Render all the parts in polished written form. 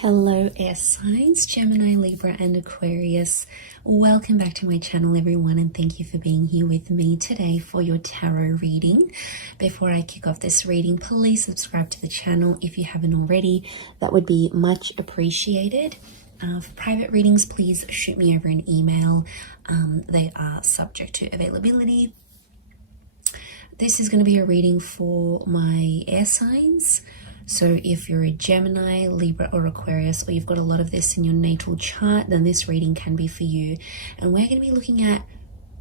Hello air signs, Gemini, Libra and Aquarius. Welcome back to my channel everyone, and thank you for being here with me today for your tarot reading. Before I kick off this reading, please subscribe to the channel if you haven't already. That would be much appreciated. For private readings, please shoot me over an email. They are subject to availability. This is going to be a reading for my air signs. So if you're a Gemini, Libra or Aquarius, or you've got a lot of this in your natal chart, then this reading can be for you. And we're going to be looking at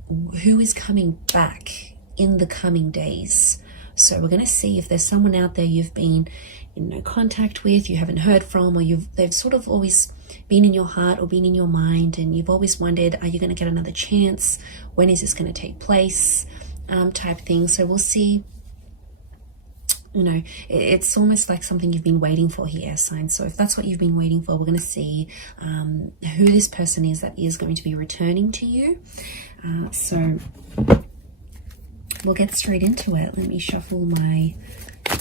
who is coming back in the coming days. So we're going to see if there's someone out there you've been in no contact with, you haven't heard from, or they've sort of always been in your heart or been in your mind, and you've always wondered, are you going to get another chance? When is this going to take place? Type thing. So we'll see. You know, it's almost like something you've been waiting for here, air signs. So if that's what you've been waiting for, we're going to see who this person is that is going to be returning to you. So we'll get straight into it. Let me shuffle my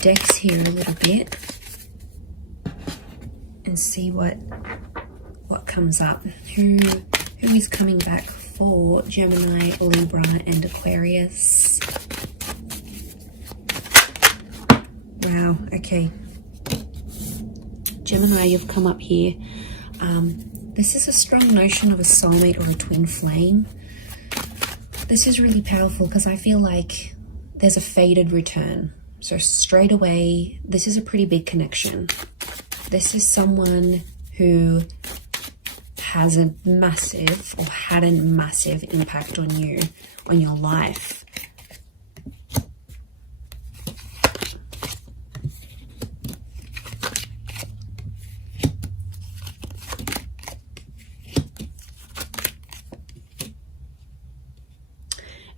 decks here a little bit and see what comes up. Who is coming back for Gemini, Libra and Aquarius? Wow, okay. Gemini, you've come up here. This is a strong notion of a soulmate or a twin flame. This is really powerful because I feel like there's a fated return. So straight away, this is a pretty big connection. This is someone who has a massive or had a massive impact on you, on your life.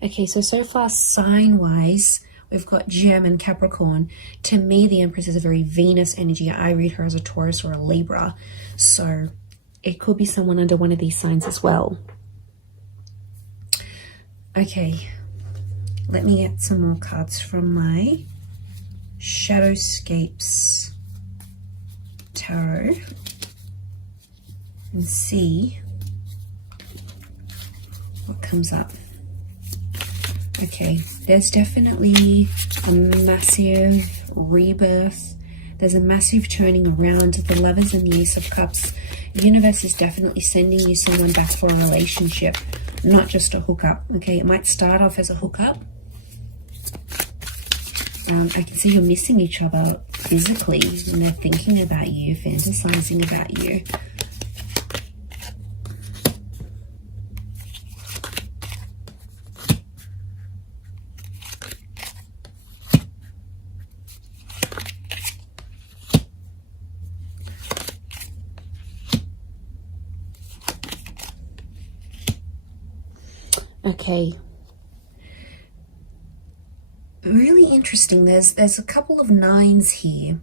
Okay, so far sign-wise, we've got Gem and Capricorn. To me, the Empress is a very Venus energy. I read her as a Taurus or a Libra. So it could be someone under one of these signs as well. Okay, let me get some more cards from my Shadowscapes Tarot and see what comes up. Okay, there's definitely a massive rebirth. There's a massive turning around. The Lovers and the Ace of Cups. The universe is definitely sending you someone back for a relationship, not just a hookup. Okay, it might start off as a hookup. I can see you're missing each other physically, and they're thinking about you, fantasizing about you. Okay, really interesting. There's a couple of nines here,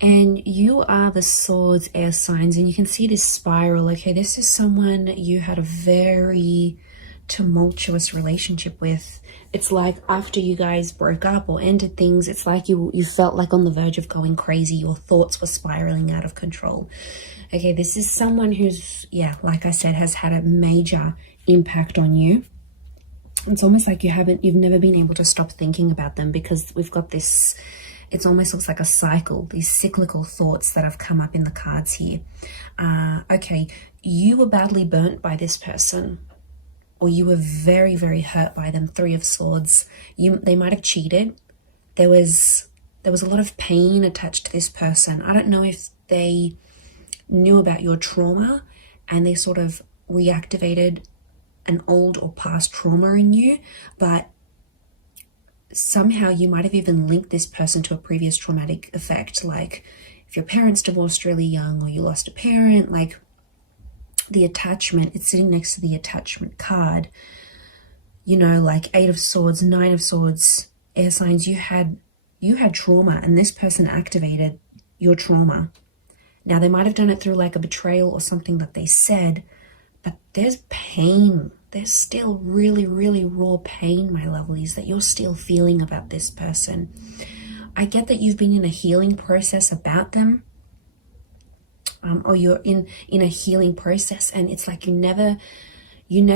and you are the Swords air signs, and you can see this spiral. Okay, this is someone you had a very tumultuous relationship with. It's like after you guys broke up or ended things, it's like you felt like on the verge of going crazy. Your thoughts were spiraling out of control. Okay, this is someone who's, yeah, like I said, has had a major impact on you. It's almost like you've never been able to stop thinking about them, because we've got this, it almost looks like a cycle, these cyclical thoughts that have come up in the cards here. Okay, you were badly burnt by this person, or you were very, very hurt by them. Three of Swords. They might have cheated. There was a lot of pain attached to this person. I don't know if they knew about your trauma and they sort of reactivated an old or past trauma in you, but somehow you might have even linked this person to a previous traumatic effect, like if your parents divorced really young, or you lost a parent. Like the attachment, it's sitting next to the attachment card, you know, like Eight of Swords, Nine of Swords, air signs. You had trauma, and this person activated your trauma. Now they might have done it through like a betrayal or something that they said, but there's pain. There's still really, really raw pain, my lovelies, that you're still feeling about this person. I get that you've been in a healing process about them, or you're in a healing process, and it's like you never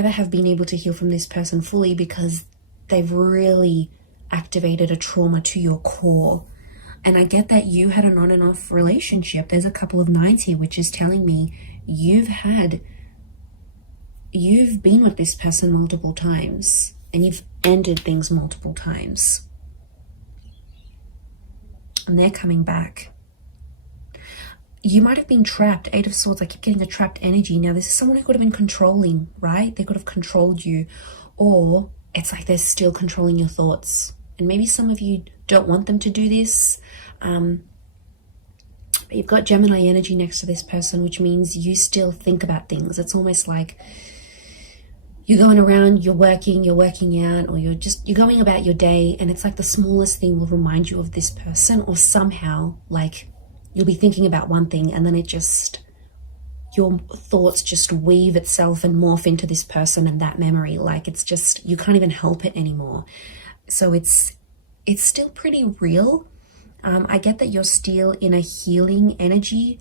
have been able to heal from this person fully because they've really activated a trauma to your core. And I get that you had an on and off relationship. There's a couple of nines here, which is telling me you've been with this person multiple times, and you've ended things multiple times. And they're coming back. You might have been trapped. Eight of Swords, I keep getting a trapped energy. Now, this is someone who could have been controlling, right? They could have controlled you. Or it's like they're still controlling your thoughts. And maybe some of you don't want them to do this. But you've got Gemini energy next to this person, which means you still think about things. It's almost like you're going around, you're working out, or you're going about your day, and it's like the smallest thing will remind you of this person, or somehow like you'll be thinking about one thing and then your thoughts just weave itself and morph into this person and that memory. Like it's just, you can't even help it anymore. So it's still pretty real. I get that you're still in a healing energy,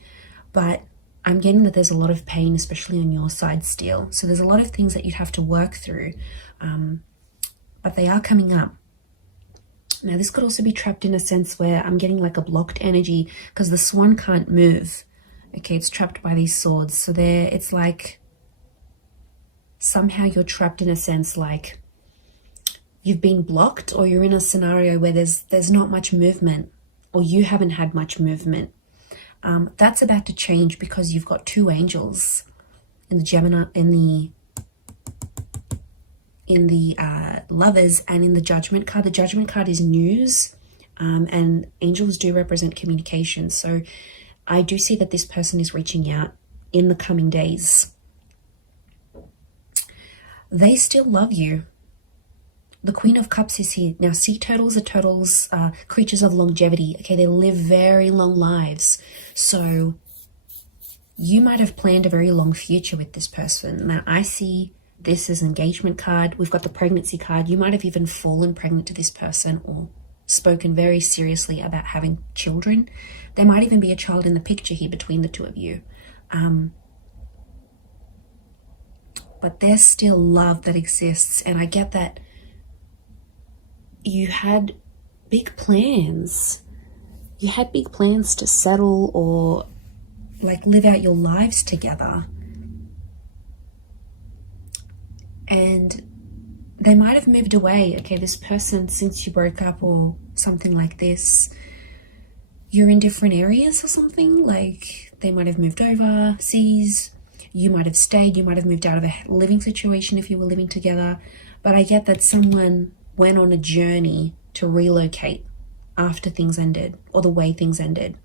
but I'm getting that there's a lot of pain, especially on your side still. So there's a lot of things that you'd have to work through, but they are coming up. Now, this could also be trapped in a sense where I'm getting like a blocked energy because the swan can't move. Okay, it's trapped by these swords. So it's like somehow you're trapped in a sense like you've been blocked, or you're in a scenario where there's not much movement, or you haven't had much movement. That's about to change because you've got two angels in the Gemini, in the Lovers, and in the Judgment card. The Judgment card is news, and angels do represent communication. So I do see that this person is reaching out in the coming days. They still love you. The Queen of Cups is here. Now, sea turtles are creatures of longevity. Okay, they live very long lives. So you might have planned a very long future with this person. Now, I see this as an engagement card. We've got the pregnancy card. You might have even fallen pregnant to this person or spoken very seriously about having children. There might even be a child in the picture here between the two of you. But there's still love that exists. And I get that you had big plans. You had big plans to settle or like live out your lives together. And they might have moved away. Okay, this person, since you broke up or something like this, you're in different areas or something. Like they might have moved overseas. You might have stayed. You might have moved out of a living situation if you were living together. But I get that someone went on a journey to relocate after things ended, or the way things ended.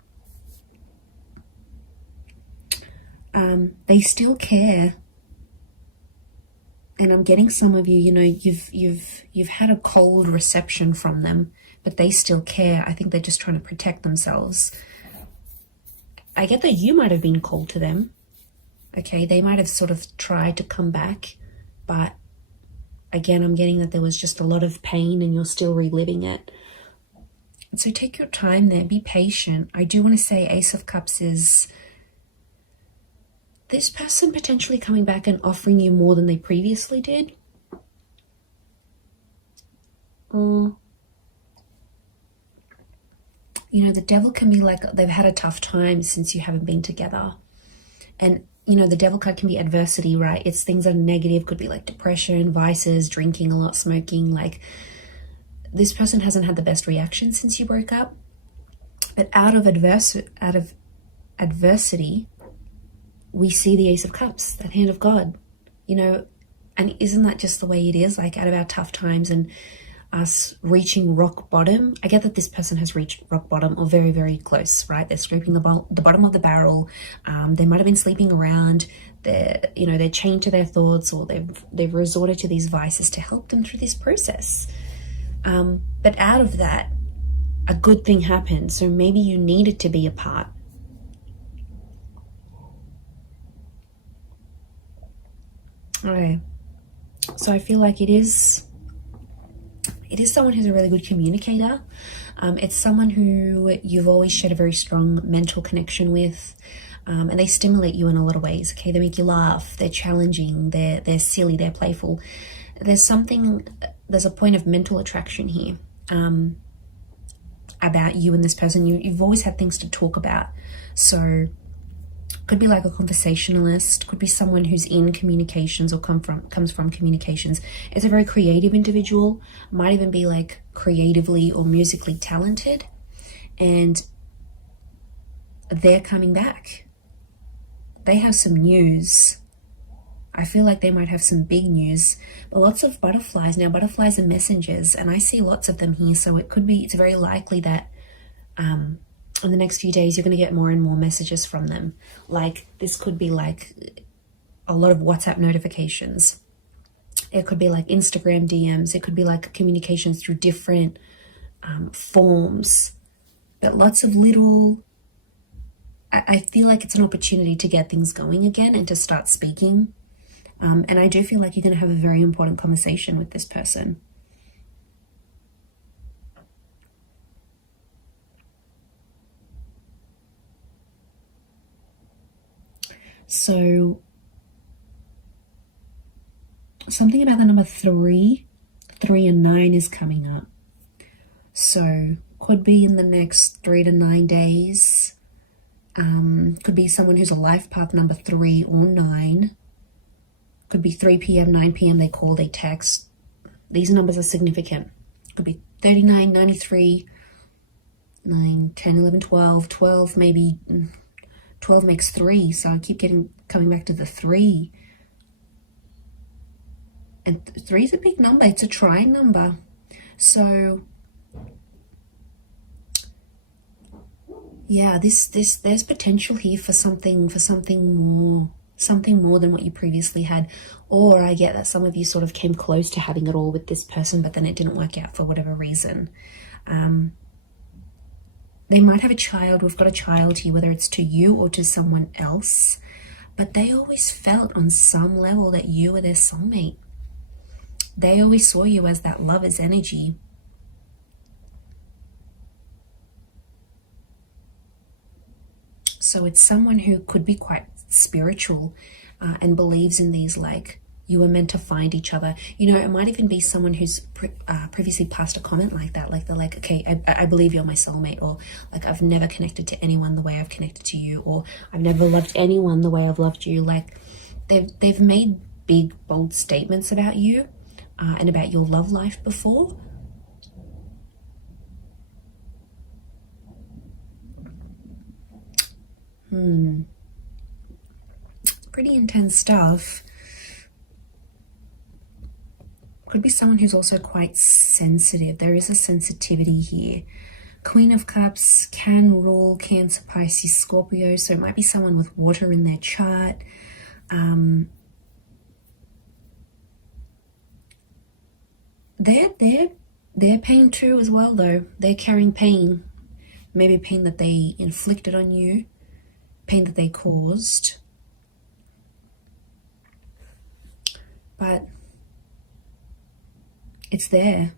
They still care. And I'm getting some of you, you know, you've had a cold reception from them, but they still care. I think they're just trying to protect themselves. I get that you might have been cold to them. Okay, they might have sort of tried to come back, but again, I'm getting that there was just a lot of pain and you're still reliving it. So take your time there, be patient. I do want to say Ace of Cups is this person potentially coming back and offering you more than they previously did. You know, the Devil can be like they've had a tough time since you haven't been together. And, you know, the Devil card can be adversity, right? It's things that are negative, could be like depression, vices, drinking a lot, smoking. Like this person hasn't had the best reaction since you broke up. But out of adversity, we see the Ace of Cups, that hand of God, you know, and isn't that just the way it is? Like out of our tough times and us reaching rock bottom. I get that this person has reached rock bottom or very, very close, right? They're scraping the bottom of the barrel. They might have been sleeping around. They're chained to their thoughts, or they've resorted to these vices to help them through this process. But out of that, a good thing happened. So maybe you needed to be apart. Okay, so I feel like it is it is someone who's a really good communicator. It's someone who you've always shared a very strong mental connection with, and they stimulate you in a lot of ways. Okay, they make you laugh, they're challenging, they're silly, they're playful. There's a point of mental attraction here about you and this person. You've always had things to talk about. So could be like a conversationalist, could be someone who's in communications or comes from communications. It's a very creative individual, might even be like creatively or musically talented, and they're coming back. They have some news. I feel like they might have some big news, but lots of butterflies. Now, butterflies are messengers, and I see lots of them here, so it's very likely that in the next few days, you're going to get more and more messages from them. Like, this could be like a lot of WhatsApp notifications. It could be like Instagram DMs. It could be like communications through different forms. But lots of little... I feel like it's an opportunity to get things going again and to start speaking. And I do feel like you're going to have a very important conversation with this person. So something about the number 3 and 9 is coming up. So could be in the next 3 to 9 days. Could be someone who's a life path number 3 or 9. Could be 3 p.m., 9 p.m. They call, they text. These numbers are significant. Could be 39, 93, 9, 10, 11, 12, 12 maybe... 12 makes 3, so I keep coming back to the 3. And 3 is a big number. It's a trying number. So yeah, there's potential here for something more than what you previously had. Or I get that some of you sort of came close to having it all with this person, but then it didn't work out for whatever reason. They might have a child. We've got a child here, whether it's to you or to someone else. But they always felt on some level that you were their soulmate. They always saw you as that lover's energy. So it's someone who could be quite spiritual and believes in these, like, you were meant to find each other. You know, it might even be someone who's previously passed a comment like that. Like, they're like, okay, I believe you're my soulmate. Or like, I've never connected to anyone the way I've connected to you. Or I've never loved anyone the way I've loved you. Like, they've made big, bold statements about you and about your love life before. Pretty intense stuff. Could be someone who's also quite sensitive. There is a sensitivity here. Queen of Cups can rule Cancer, Pisces, Scorpio. So it might be someone with water in their chart. They're pain too as well, though. They're carrying pain. Maybe pain that they inflicted on you. Pain that they caused. But it's there.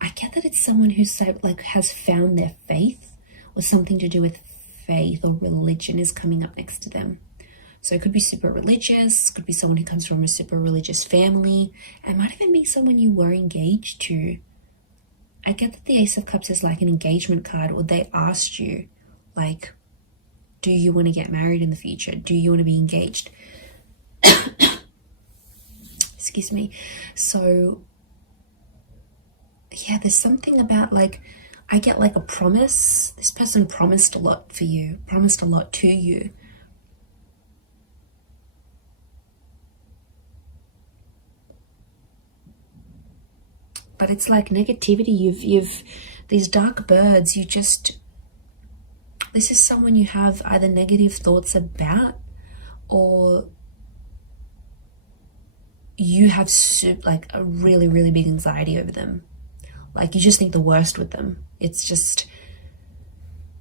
I get that it's someone who's so, like, has found their faith, or something to do with faith or religion is coming up next to them. So it could be super religious, could be someone who comes from a super religious family. It might even be someone you were engaged to. I get that the Ace of Cups is like an engagement card, or they asked you, like, do you want to get married in the future? Do you want to be engaged? Excuse me. So yeah, there's something about, like, I get like a promise. This person promised a lot for you, promised a lot to you. But it's like negativity. You've these dark birds, this is someone you have either negative thoughts about, or you have like a really, really big anxiety over them. Like, you just think the worst with them. It's just,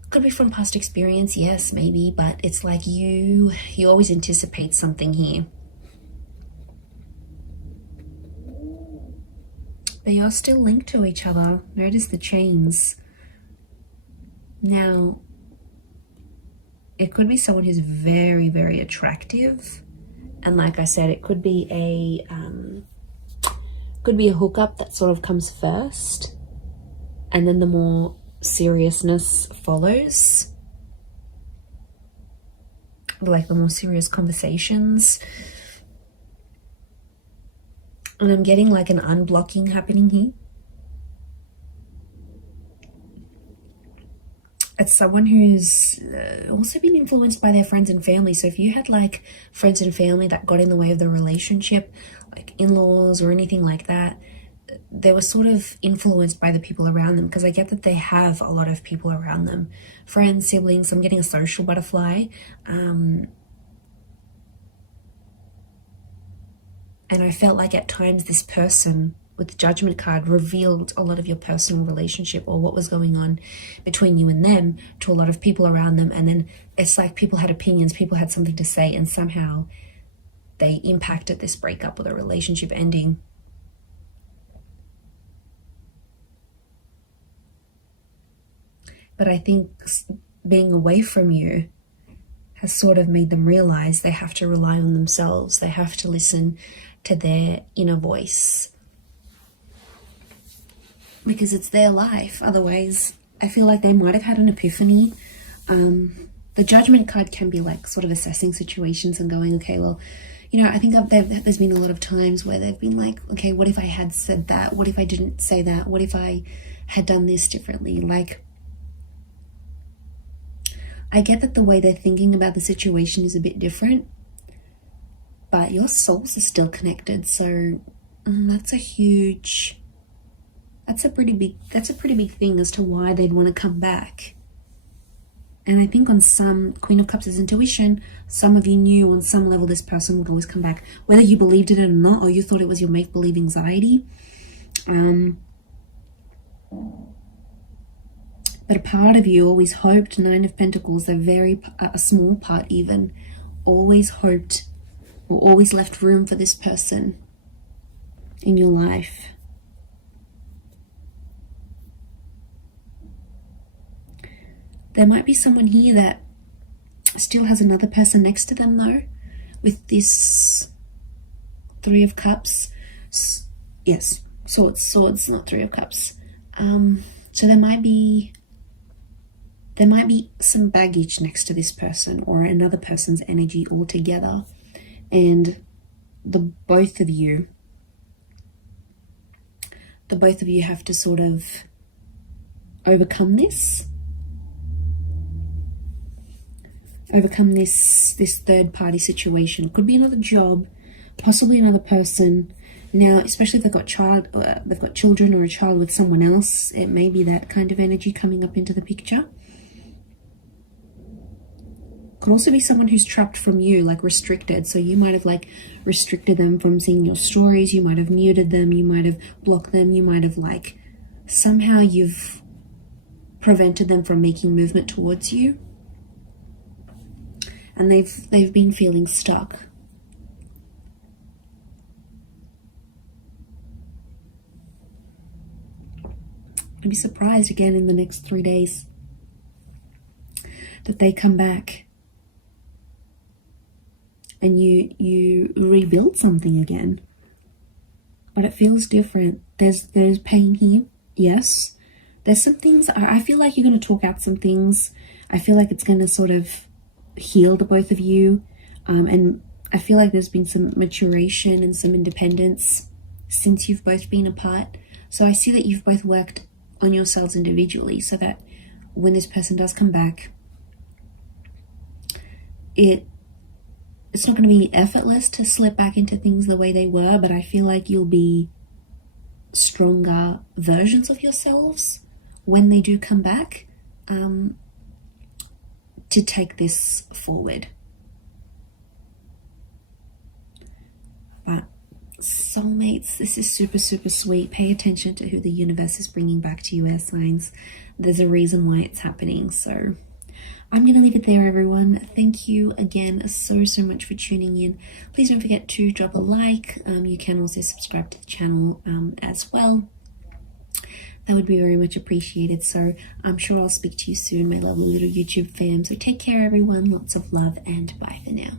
could be from past experience, yes, maybe, but it's like you always anticipate something here. but you're still linked to each other. Notice the chains. Now, it could be someone who's very, very attractive. And like I said, it could be a hookup that sort of comes first, and then the more seriousness follows, like the more serious conversations. And I'm getting like an unblocking happening here. It's someone who's also been influenced by their friends and family. So if you had like friends and family that got in the way of the relationship, like in-laws or anything like that, they were sort of influenced by the people around them, because I get that they have a lot of people around them. Friends, siblings, I'm getting a social butterfly. And I felt like at times this person with the Judgment card revealed a lot of your personal relationship or what was going on between you and them to a lot of people around them. And then it's like people had opinions, people had something to say, and somehow they impacted this breakup or the relationship ending. But I think being away from you has sort of made them realize they have to rely on themselves. They have to listen to their inner voice, because it's their life. Otherwise, I feel like they might have had an epiphany. The Judgment card can be like sort of assessing situations and going, okay, well, you know, I think there's been a lot of times where they've been like, okay, what if I had said that? What if I didn't say that? What if I had done this differently? Like, I get that the way they're thinking about the situation is a bit different, but your souls are still connected. So that's a pretty big thing as to why they'd want to come back. And I think on some, Queen of Cups is intuition. Some of you knew on some level this person would always come back, whether you believed it or not, or you thought it was your make-believe anxiety. But a part of you always hoped, Nine of Pentacles, a small part even, always hoped or always left room for this person in your life. There might be someone here that still has another person next to them though, with this Three of Cups. Yes, swords, not Three of Cups. So there might be some baggage next to this person or another person's energy altogether. And the both of you have to sort of overcome this third party situation. Could be another job, possibly another person. Now, especially if they've got children or a child with someone else, it may be that kind of energy coming up into the picture. Could also be someone who's trapped from you, like restricted. So you might have like restricted them from seeing your stories. You might have muted them. You might have blocked them. You might have like somehow you've prevented them from making movement towards you. And they've been feeling stuck. I'd be surprised again in the next 3 days that they come back and you rebuild something again. But it feels different. There's pain here, yes. There's some things, I feel like you're going to talk out some things. I feel like it's going to sort of heal the both of you. And I feel like there's been some maturation and some independence since you've both been apart. So I see that you've both worked on yourselves individually so that when this person does come back, it's not going to be effortless to slip back into things the way they were, but I feel like you'll be stronger versions of yourselves when they do come back, to take this forward. But soulmates, this is super, super sweet. Pay attention to who the universe is bringing back to you, air signs. There's a reason why it's happening. So I'm going to leave it there, everyone. Thank you again so much for tuning in. Please don't forget to drop a like. You can also subscribe to the channel as well. that would be very much appreciated. So I'm sure I'll speak to you soon, my lovely little YouTube fam. So take care, everyone. Lots of love, and bye for now.